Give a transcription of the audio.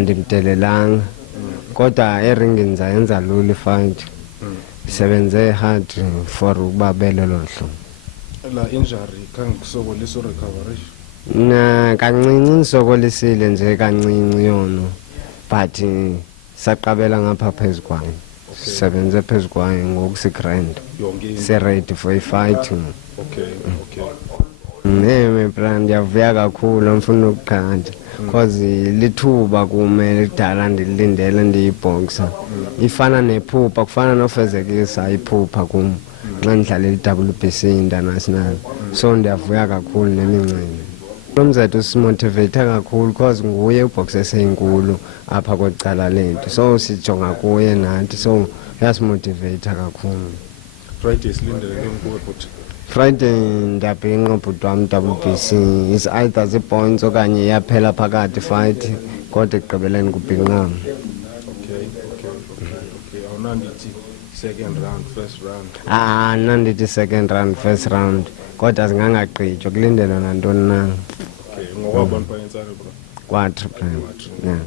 andimdelelanga kodwa eringini zayenza lula ifight sebenze hard for ukuba belelo hlobo. La injury kangisokolisa recovery na kancinci nisokolisile nje kancinci yona but saqabela ngapha phezulu kwayo sebenze phezulu kwayo ngokusigrand se ready for a fight. My plan ndiyavuya kakhulu mfuna ukukhanja because lithuba kumele kudala ndilindele ndiyiboxa ifana nephupha kufana nofezekisa iphupha kum xa ndidlalela i-WBC International so ndiyavuya kakhulu nemincane. Lo mzethu usimotivate kakhulu because nguye ubox eseyinkulu apha kwecala lethu so sijonga kuye nathi so uyasimotivate kakhulu. Friday silindele kuwe but Friday ndiyabhinqa bhuti wam WBC is either zii-points okanye iyaphela phakathi fight kodwa ekugqibeleni kubhinqana. Okay. Awunandithi second round, first round? Nandithi second round, first round kodwa zingangagqitywa kulindelwa nantoni na. Okay, ngoba abantu bayentsana bro? Kwa-triple. Yeah.